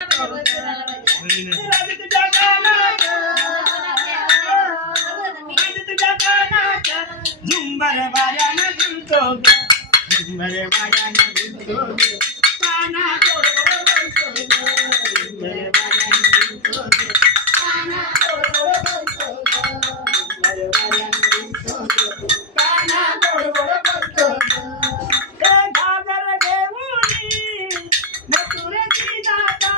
तुझ्या कानात तुझ्या कानात झुंबर वाऱ्यानं झुलतो ग झुंबर वाऱ्यानं झुलतो ग काना गोड बोलतो ग झुंबर वाऱ्यानं झुलतो ग काना गोड बोलतो ग झुंबर वाऱ्यानं झुलतो ग काना गोड बोलतो ग घागर घेऊनी मथुरेची जाता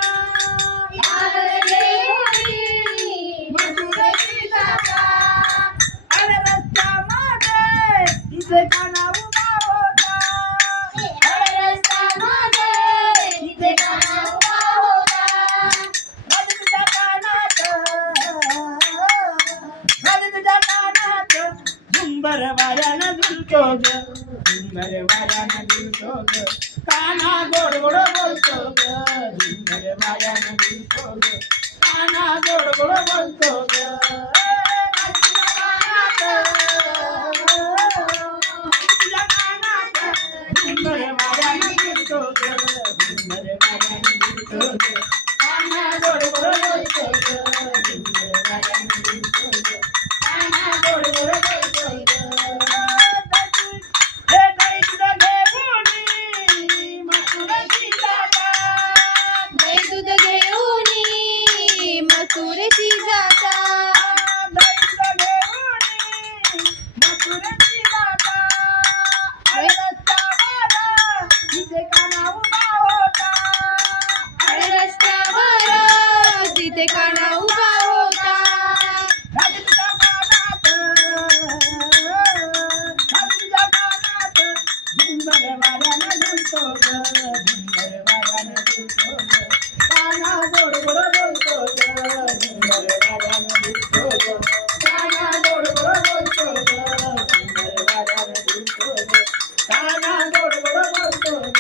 तिथे काना उभा होता तिथे काना उभा होता तुझ्या कानात तुझ्या कानात झुंबर वाऱ्यानं झुलतो ग झुंबर वाऱ्यानं झुलतो ग काना गोड गोड बोलतो ग झुंबर वाऱ्यानं झुलतो ग काना गोड गोड बोलतो ग झुंबर वाऱ्यानं झुलतो ग झुंबर वाऱ्यानं झुलतो ग काना गोड गोड बोलतो ग झुंबर वाऱ्यानं झुलतो ग काना गोड गोड बोलतो ग हे दही दूध घेऊनी मथुरेची जाता दही दूध घेऊनी मथुरेची जाता दही दूध घेऊनी मथुरेची जाता तिथे काना उभा होता रस्त्यावर तिथे काना उभा होता तुझ्या कानात झुंबर वाऱ्यानं झुलतो ग झुंबर वाऱ्यानं झुलतो ग काना गोड गोड बोलतो ग झुंबर वाऱ्यानं झुलतो ग काना गोड गोड बोलतो ग झुंबर वाऱ्यानं झुलतो ग काना गोड गोड बोलतो ग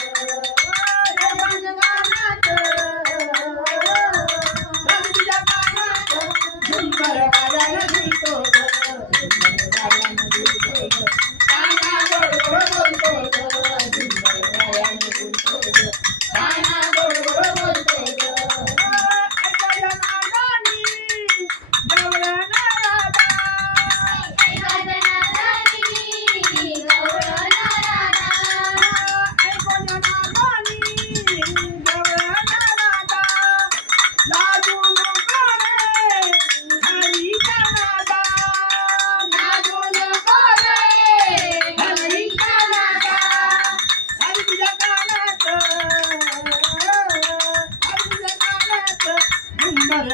तुझ्या कानात झुंबर वाऱ्यानं झुलतो ग झुंबर वाऱ्यानं झुलतो ग काना गोड गोड बोलतो ग झुंबर वाऱ्यानं झुलतो ग काना गोड गोड बोलतो ग ऐकायला नादानी गवळण राधा ऐकायला नादानी गवळण राधा लाजू नको रे हरीचा नादा लाजू नको रे हरीचा नादा हरी तुझ्या कानात हरी तुझ्या कानात झुंबर